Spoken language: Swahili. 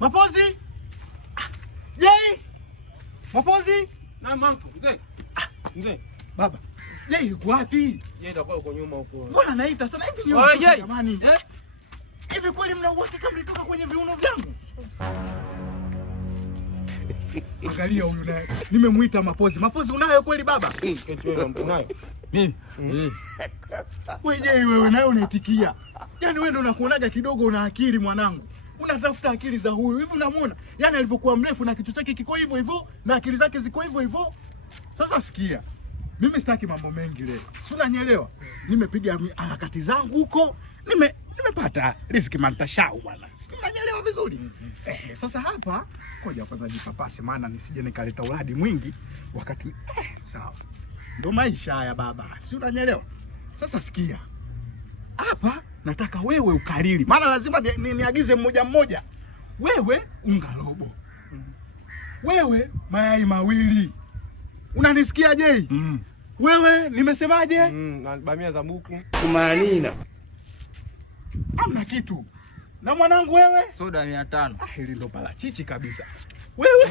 Mapozi? Jei? Mapozi? Na manko, mzee. Mzee. Baba. Jei yuko wapi? Yeye atakuwa uko nyuma huko. Mbona naita sana hivi Oye, nyuma Jei. jamani? Hivi kweli mna uhakika mlitoka kwenye viuno vyangu? Angalia huyu naye. Nimemuita Mapozi. Mapozi unayo kweli baba? Eti wewe unayo? Mimi. Wewe Jei, wewe nayo unaitikia. Yaani wewe ndio unakuonaga kidogo una akili mwanangu. Unatafuta akili za huyu. Hivi unamuona? Yaani alivyokuwa mrefu na kichwa chake kiko hivyo hivyo na akili zake ziko hivyo hivyo. Sasa sikia. Mimi sitaki mambo mengi leo. Si unanielewa? Nimepiga harakati zangu huko. Nimepata riziki mantashau bwana. Si unanielewa vizuri? Sasa hapa ngoja kwanza jipapase maana nisije nikaleta uradi mwingi wakati sawa. Ndio maisha haya baba. Si unanielewa? Sasa sikia. Hapa nataka wewe ukariri. Maana lazima niagize mmoja mmoja. Wewe unga robo. Wewe mayai mawili. Unanisikia Jei? Wewe nimesemaje? Na bamia za buku. Kumanina. Hamna kitu. Na mwanangu wewe? Soda 500. Hili ndo parachichi kabisa. Wewe?